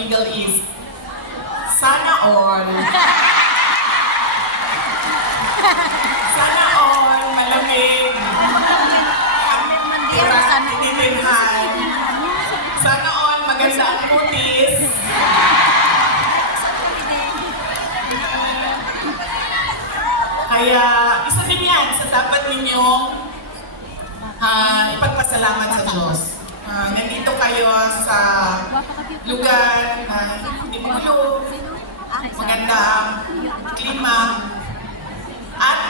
Middle East. Sana all. Sana all malamig. Ang tira, tinitinhan. Sana all maganda ang kutis. Kaya isa din yan sa dapat ninyong ah, ipagpasalamat sa Diyos. Ah, nandito kayo sa lugar na magulo, maganda ang klima, at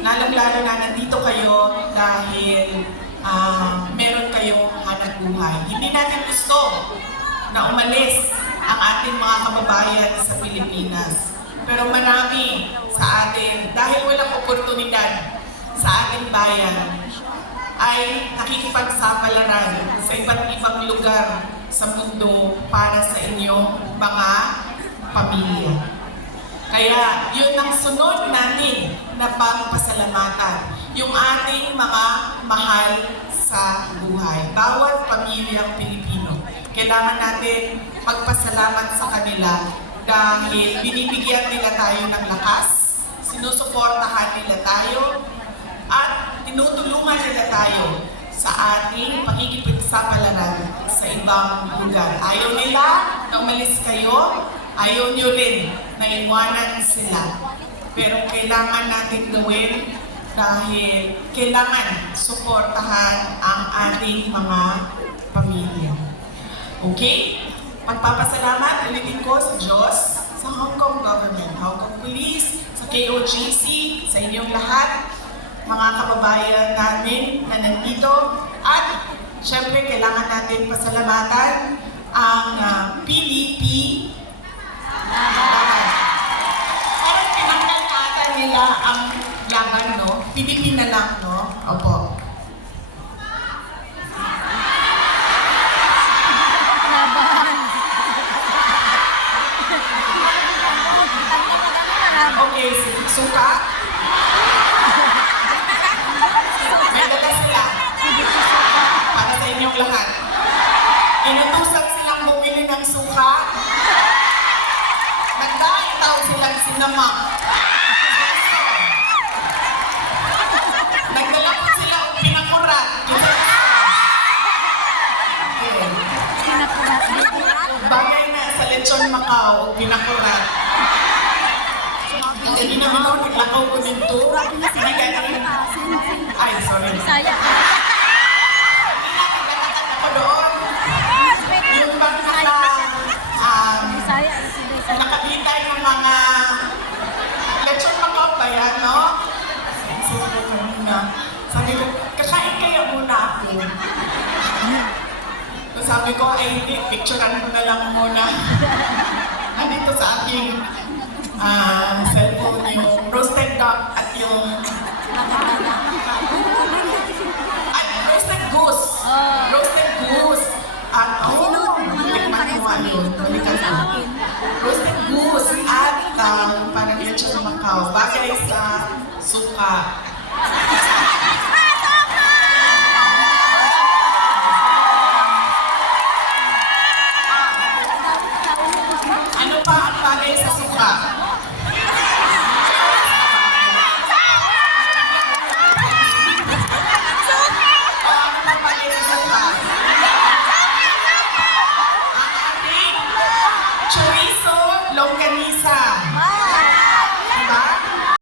lalong-lalo na nandito kayo dahil ah, meron kayong hanap buhay. Hindi natin gusto na umalis ang ating mga kababayan sa Pilipinas. Pero marami sa atin, dahil walang oportunidad sa ating bayan, ay nakikipagsapalaran sa iba't ibang lugar sa mundo para sa inyong mga pamilya. Kaya yun ang sunod natin na pagpasalamatan. Yung ating mga mahal sa buhay. Bawat pamilyang Pilipino. Kailangan natin magpasalamat sa kanila dahil binibigyan nila tayo ng lakas, sinusuportahan nila tayo, at tinutulungan nila tayo sa ating pakikipagsapalaran sa ibang lugar. Ayaw nila na umalis kayo, ayaw nyo rin na iwanan sila. Pero kailangan natin gawin dahil kailangan suportahan ang ating mga pamilya. Okay? Magpapasalamat ulitin ko sa Diyos, sa Hong Kong government, Hong Kong Police, sa KOGC, sa inyong lahat, mga kababayan namin na nandito, at syempre kailangan natin pasalamatan ang ah, PDP laban. Parang tinanggal ata nila ang laban, no? PDP na lang, no? Opo. Okay, su- suka. Sinama. Nagdala po sila og pinakurat. Bagay na sa lechon Macau, og pinakurat. Hindi naman ako naglakaw ko nito. Ay, sorry. Saya. Sabi ko, kakain kaya muna ako. So sabi ko, ay hindi, picturean ko na lang muna. Nandito sa aking ah, cellphone yung roasted duck at yung at roasted goose. Roasted goose. At oh, tikman mo ano, balikan mo. Roasted goose at um, parang lechon Macau. Bagay sa suka.